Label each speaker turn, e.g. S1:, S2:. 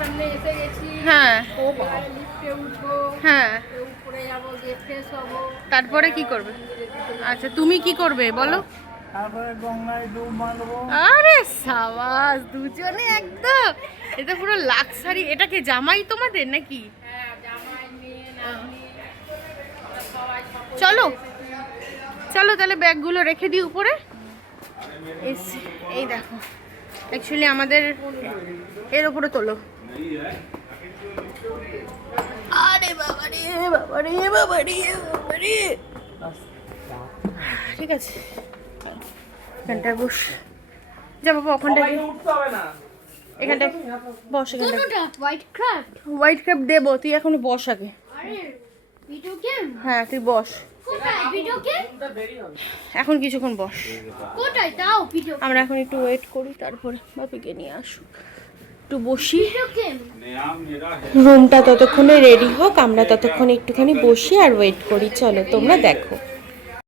S1: সামনে এসে গেছি।
S2: হ্যাঁ।
S1: এবারে লিফটে উঠবো।
S2: হ্যাঁ।
S1: উপরে যাব গিয়ে ফ্রেশ হব।
S2: তারপরে কি করবে? আচ্ছা তুমি কি করবে বলো?
S3: তারপরে গঙ্গায় ডুব মারবো।
S2: আরে সাবাস দুজনে একদম। এটা পুরো লাক্সারি এটা কি জামাই তোমাদের নাকি?
S1: হ্যাঁ জামাই মেয়ে নাতনি।
S2: চলো। চলো তাহলে ব্যাগগুলো রেখে দিই উপরে। এই দেখো। অ্যাকচুয়ালি আমাদের এর উপরে তোলো। আরে বাবা রে বাবা রে বাবা রে বাবা রে ঠিক আছে। এখানটায় বস। যা বাবা ওখানটায় গিয়ে-
S3: উঠতে হবে না।
S2: এখানটায় বস এখানটায়।
S1: হোয়াইট ক্রাফট
S2: হোয়াইট ক্যাপ দেবো তুই এখন বস আগে। হ্যাঁ তুই বস। এখন কিছুক্ষণ বস। আমরা এখন একটু ওয়েট করি তারপরে বাপিকে নিয়ে আসুক। একটু বসি। রুমটা ততক্ষণে রেডি হোক, আমরা ততক্ষণে একটুখানি বসি আর ওয়েট করি। চলো, তোমরা দেখো।